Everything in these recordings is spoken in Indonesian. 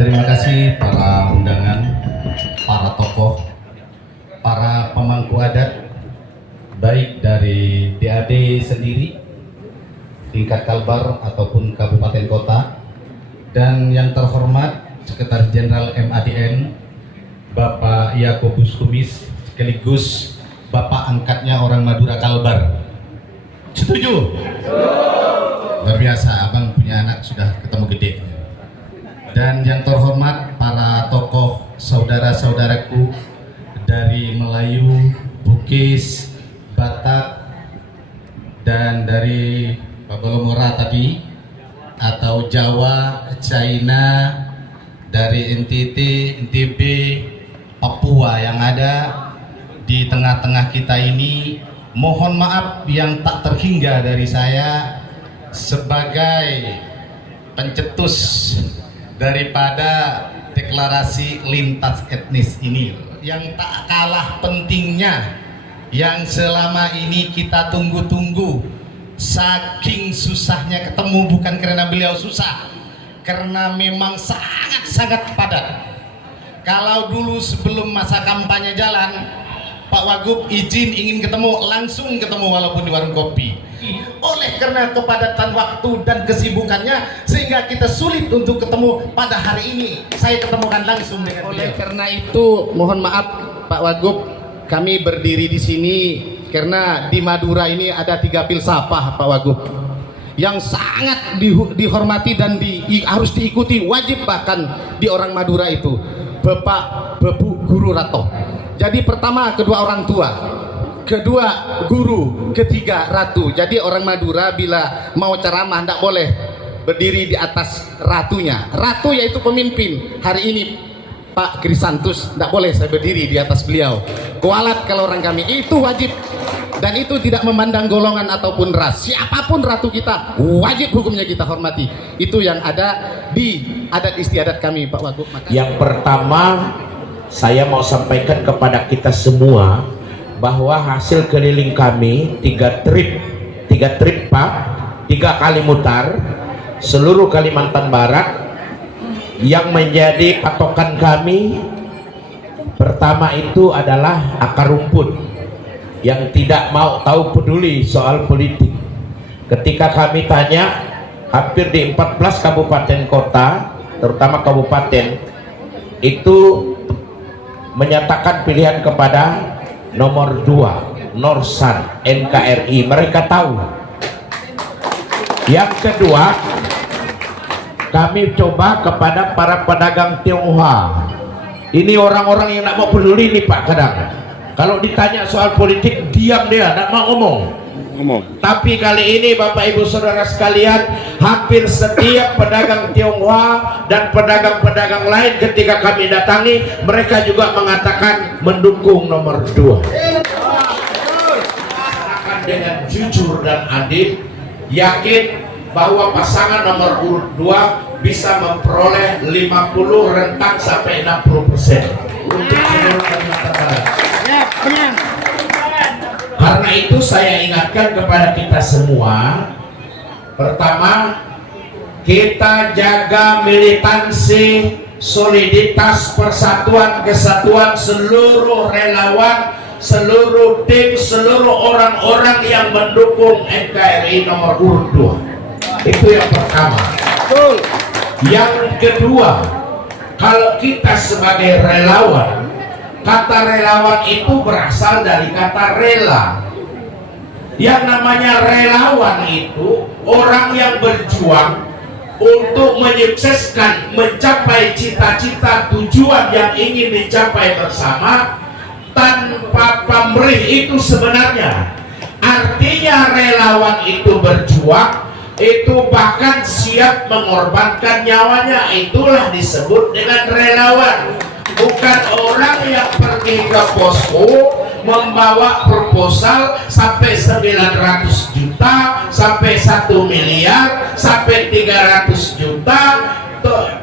Terima kasih para undangan, para tokoh, para pemangku adat, baik dari DAD sendiri, tingkat Kalbar ataupun kabupaten kota, dan yang terhormat Sekretaris Jenderal MADN, Bapak Yakobus Kumis, sekaligus Bapak angkatnya orang Madura Kalbar. Setuju? Luar biasa, abang punya anak sudah ketemu gede. Dan yang terhormat para tokoh saudara-saudaraku dari Melayu, Bugis, Batak, dan dari Babalomora tadi, atau Jawa, China, dari NTT, NTB, Papua yang ada di tengah-tengah kita ini. Mohon maaf yang tak terhingga dari saya sebagai pencetus daripada deklarasi lintas etnis ini, yang tak kalah pentingnya, yang selama ini kita tunggu-tunggu. Saking susahnya ketemu, bukan karena beliau susah, karena memang sangat-sangat padat. Kalau dulu sebelum masa kampanye jalan, Pak Wagub izin ingin ketemu, langsung ketemu walaupun di warung kopi. Oleh karena kepadatan waktu dan kesibukannya, sehingga kita sulit untuk ketemu. Pada hari ini saya ketemukan langsung dengan beliau. Oleh karena itu, mohon maaf Pak Wagub, kami berdiri di sini karena di Madura ini ada 3 filsafah Pak Wagub yang sangat dihormati dan harus diikuti, wajib bahkan di orang Madura itu, Bapak, Bebu, Guru, Rato. Jadi pertama, kedua orang tua, kedua guru, ketiga ratu. Jadi orang Madura bila mau ceramah tidak boleh berdiri di atas ratunya. Ratu yaitu pemimpin. Hari ini Pak Krisantus tidak boleh saya berdiri di atas beliau. Kualat kalau orang kami, itu wajib. Dan itu tidak memandang golongan ataupun ras. Siapapun ratu kita, wajib hukumnya kita hormati. Itu yang ada di adat istiadat kami Pak Wagub. Yang pertama, saya mau sampaikan kepada kita semua bahwa hasil keliling kami 3 trip Pak, 3 kali mutar seluruh Kalimantan Barat. Yang menjadi patokan kami pertama itu adalah akar rumput yang tidak mau tahu peduli soal politik. Ketika kami tanya, hampir di 14 kabupaten kota, terutama kabupaten, itu menyatakan pilihan kepada nomor 2, Norsan, NKRI. Mereka tahu. Yang kedua, kami coba kepada para pedagang Tionghoa. Ini orang-orang yang tidak mau peduli nih Pak. Kadang kalau ditanya soal politik, diam dia, tidak mau ngomong. Tapi kali ini Bapak Ibu Saudara sekalian, hampir setiap pedagang Tionghoa dan pedagang-pedagang lain ketika kami datangi, mereka juga mengatakan mendukung nomor 2. Dengan jujur dan adil, yakin bahwa pasangan nomor urut 2 bisa memperoleh 50 rentang sampai 60% untuk seluruh Kalimantan Barat. Karena itu saya ingatkan kepada kita semua, pertama, kita jaga militansi soliditas, persatuan, kesatuan seluruh relawan, seluruh tim, seluruh orang-orang yang mendukung NKRI nomor urut 2. Itu yang pertama. Yang kedua, kalau kita sebagai relawan, kata relawan itu berasal dari kata rela. Yang namanya relawan itu orang yang berjuang untuk menyukseskan, mencapai cita-cita tujuan yang ingin dicapai bersama tanpa pamrih. Itu sebenarnya artinya relawan itu berjuang, itu bahkan siap mengorbankan nyawanya. Itulah disebut dengan relawan. Bukan orang yang pergi ke posko membawa proposal sampai 900 juta, sampai 1 miliar, sampai 300 juta,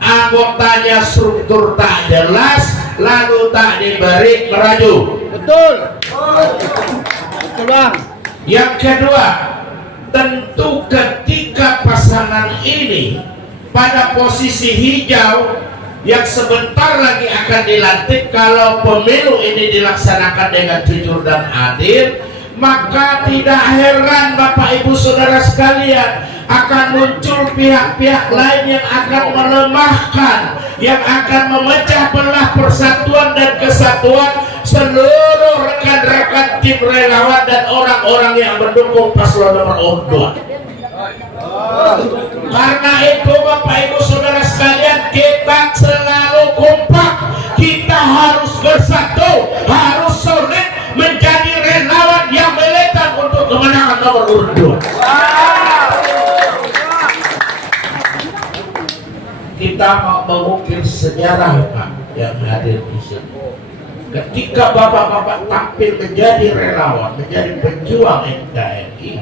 anggotanya struktur tak jelas, lalu tak diberi merajuk. Betul. Betul Bang. Yang kedua, tentu ketika pasangan ini pada posisi hijau yang sebentar lagi akan dilantik, kalau pemilu ini dilaksanakan dengan jujur dan adil, maka tidak heran Bapak Ibu Saudara sekalian akan muncul pihak-pihak lain yang akan melemahkan, yang akan memecah belah persatuan dan kesatuan seluruh rekan-rekan tim relawan dan orang-orang yang mendukung paslon nomor urut 2. Karena itu Bapak Ibu Saudara sekalian, kita selalu kompak, kita harus bersatu, harus solid menjadi relawan yang meletak untuk kemenangan nomor urut 2. Kita mau mengukir sejarah Pak yang hadir di sini. Ketika bapak-bapak tampil menjadi relawan, menjadi pejuang NKRI,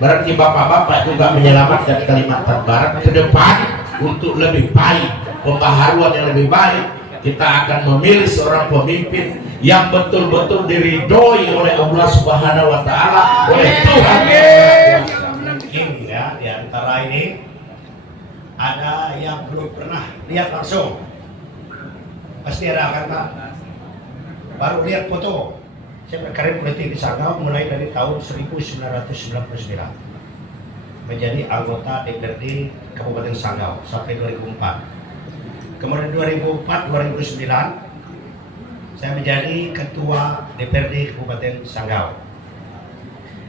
berarti bapak-bapak juga menyelamatkan Kalimantan Barat ke depan untuk lebih baik, pembaharuan yang lebih baik. Kita akan memilih seorang pemimpin yang betul-betul diridhoi oleh Allah Subhanahu wa taala, oleh Tuhan. Mungkin ya di antara ini ada yang belum pernah lihat langsung. Pasti ada kan Pak? Baru lihat foto. Saya berkarir politik di Sanggau mulai dari tahun 1999 menjadi anggota DPRD Kabupaten Sanggau sampai 2004. Kemudian 2004-2009 saya menjadi ketua DPRD Kabupaten Sanggau.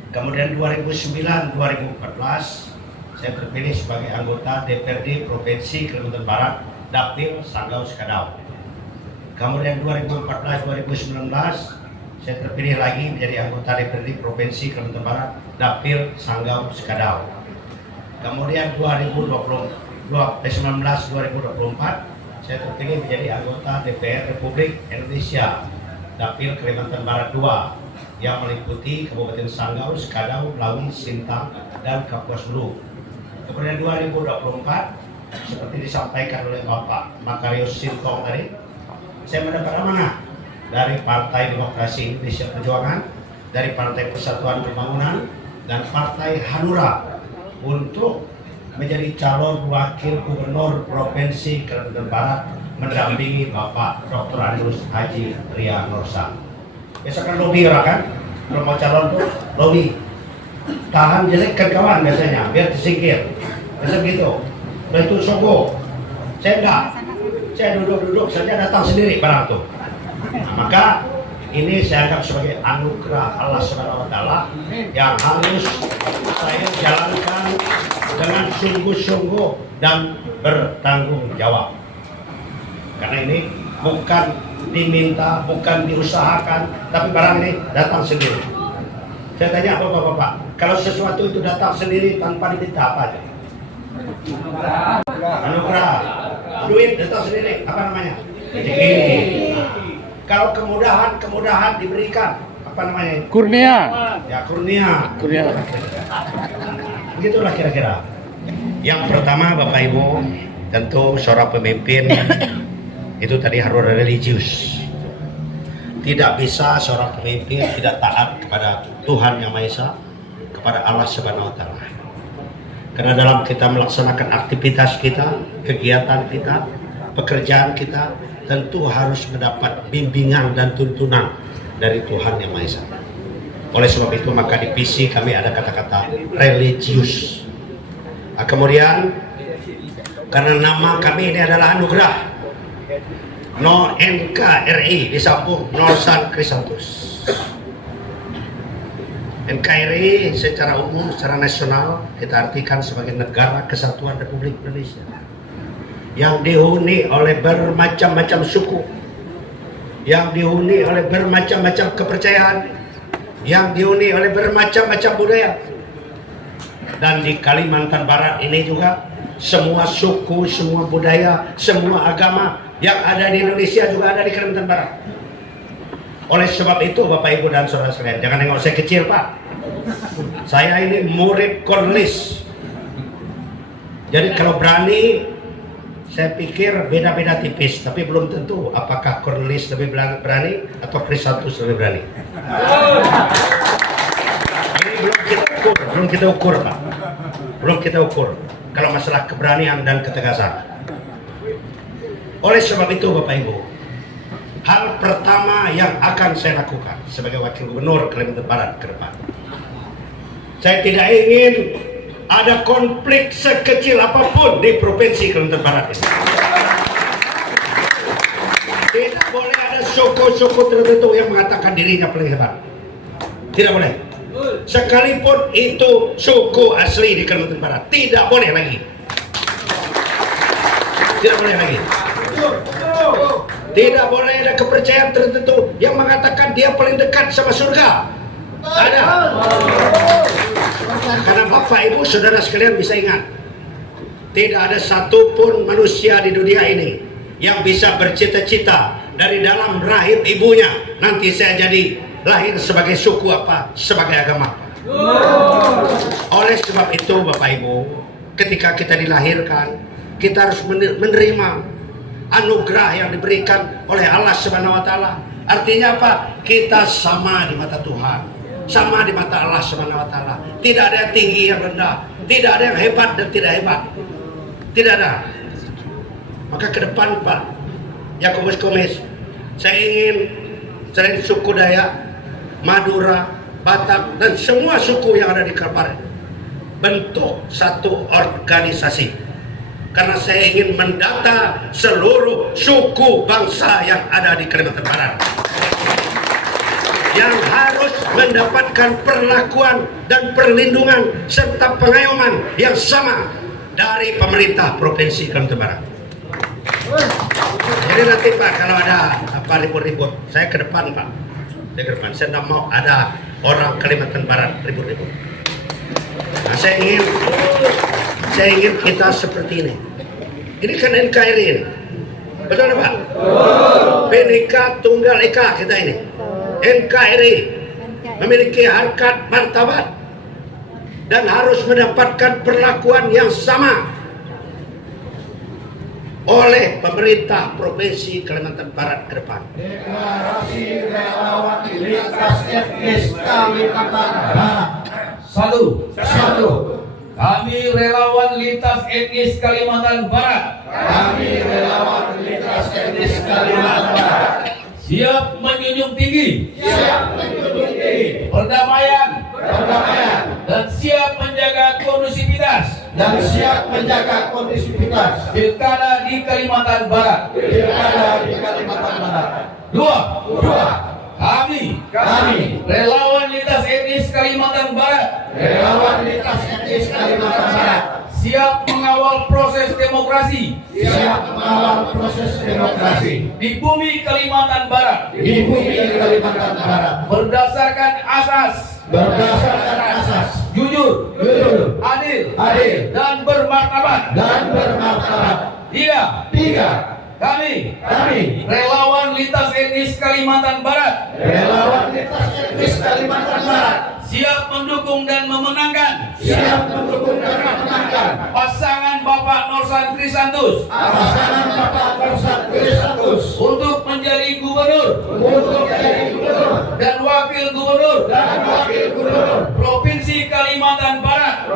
Kemudian 2009-2014 saya terpilih sebagai anggota DPRD Provinsi Kalimantan Barat, Dapil Sanggau Sekadau. Kemudian 2014-2019 saya terpilih lagi menjadi anggota DPRD Provinsi Kalimantan Barat, Dapil Sanggau Sekadau. Kemudian 2019-2024 saya terpilih menjadi anggota DPR Republik Indonesia, Dapil Kalimantan Barat 2 yang meliputi Kabupaten Sanggau, Sekadau, Melawi, Sintang, dan Kapuas Hulu. Kemudian 2024 seperti disampaikan oleh Bapak Makarius Sintong tadi, saya mendapat amanah dari Partai Demokrasi Indonesia Perjuangan, dari Partai Persatuan Pembangunan, dan Partai Hanura untuk menjadi calon wakil gubernur Provinsi Kalimantan Barat mendampingi Bapak Dr. Andrus Haji Ria Nursa. Biasa kan lobby orang kan, kalau mau calon tuh lobby, tahan jelekkan kawan biasanya, biar disingkir. Biasa begitu. Udah itu sogo, saya enggak, saya duduk-duduk saja datang sendiri barang tuh. Nah, maka ini saya anggap sebagai anugerah Allah Subhanahu wa taala yang harus saya jalankan dengan sungguh-sungguh dan bertanggung jawab. Karena ini bukan diminta, bukan diusahakan, tapi barang ini datang sendiri. Saya tanya Bapak-bapak, kalau sesuatu itu datang sendiri tanpa diminta apa aja? Anugerah. Duit datang sendiri, apa namanya? Rezeki. Kalau kemudahan diberikan, apa namanya? Kurnia. Ya, kurnia. Kurnia. Begitulah kira-kira. Yang pertama Bapak Ibu, tentu seorang pemimpin itu tadi harus religius. Tidak bisa seorang pemimpin tidak taat kepada Tuhan Yang Maha Esa, kepada Allah Subhanahu wa taala. Karena dalam kita melaksanakan aktivitas kita, kegiatan kita, pekerjaan kita tentu harus mendapat bimbingan dan tuntunan dari Tuhan Yang Maha Esa. Oleh sebab itu maka di PC kami ada kata-kata religius. Kemudian karena nama kami ini adalah anugerah, no NKRI disambung Norsan Krisantus. NKRI secara umum, secara nasional kita artikan sebagai Negara Kesatuan Republik Indonesia yang dihuni oleh bermacam-macam suku, yang dihuni oleh bermacam-macam kepercayaan, yang dihuni oleh bermacam-macam budaya. Dan di Kalimantan Barat ini juga semua suku, semua budaya, semua agama yang ada di Indonesia juga ada di Kalimantan Barat. Oleh sebab itu Bapak Ibu dan saudara sekalian, jangan nengok saya kecil Pak. Saya ini murid Cornelis. Jadi kalau berani, saya pikir beda-beda tipis, tapi belum tentu apakah Cornelis lebih berani atau Krisantus lebih berani. Ini belum kita ukur Pak. Belum kita ukur kalau masalah keberanian dan ketegasan. Oleh sebab itu Bapak Ibu, hal pertama yang akan saya lakukan sebagai Wakil Gubernur Kalimantan Barat ke depan, saya tidak ingin ada konflik sekecil apapun di Provinsi Kalimantan Barat ini. Tidak boleh ada suku-suku tertentu yang mengatakan dirinya paling hebat. Tidak boleh. Sekalipun itu suku asli di Kalimantan Barat, tidak boleh lagi. Tidak boleh lagi. Tidak boleh ada kepercayaan tertentu yang mengatakan dia paling dekat sama surga. Ada. Karena Bapak Ibu Saudara sekalian bisa ingat, tidak ada satupun manusia di dunia ini yang bisa bercita-cita dari dalam rahim ibunya nanti saya jadi lahir sebagai suku apa, sebagai agama apa. Oleh sebab itu Bapak Ibu, ketika kita dilahirkan, kita harus menerima anugerah yang diberikan oleh Allah Subhanahu wa taala. Artinya apa? Kita sama di mata Tuhan, sama di mata Allah Subhanahu wa taala. Tidak ada yang tinggi yang rendah, tidak ada yang hebat dan tidak hebat. Tidak ada. Maka ke depan Pak Yakobus Komis, saya ingin selain suku Dayak, Madura, Batak dan semua suku yang ada di Kalbar bentuk satu organisasi, karena saya ingin mendata seluruh suku bangsa yang ada di Kalimantan Barat yang harus mendapatkan perlakuan dan perlindungan serta pengayoman yang sama dari pemerintah Provinsi Kalimantan Barat. Jadi nanti Pak kalau ada apa ribut-ribut, saya ke depan Pak. Saya ke depan, saya tidak mau ada orang Kalimantan Barat ribut-ribut. Nah, saya ingin kita seperti ini. Ini kan NKRI ini. Betul Pak? Bhinneka Tunggal Ika kita ini. NKRI memiliki harkat martabat dan harus mendapatkan perlakuan yang sama oleh pemerintah Provinsi Kalimantan Barat ke depan. Deklarasi relawan lintas etnis Kalimantan Barat. Satu. Kami relawan lintas etnis Kalimantan Barat. Siap menjunjung tinggi perdamaian dan siap menjaga kondusivitas pilkada di Kalimantan Barat. Dua. Kami relawan lintas etnis Kalimantan Barat siap mengawal proses demokrasi di bumi Kalimantan Barat berdasarkan asas jujur, adil dan bermartabat. Tiga. Kami relawan lintas etnis Kalimantan Barat siap mendukung dan memenangkan pasangan Bapak Norsan Krisantus untuk menjadi gubernur dan wakil gubernur Provinsi Kalimantan Barat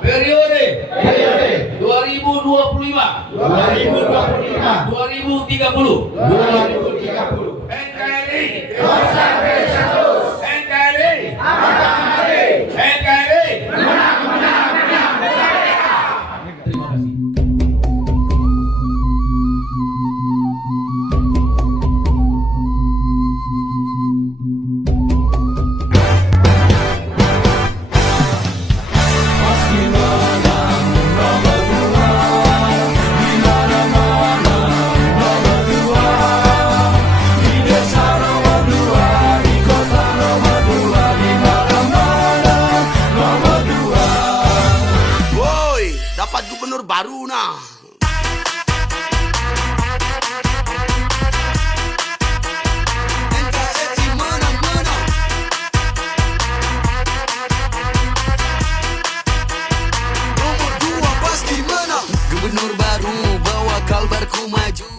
periode 2025 2030 2030 NKRI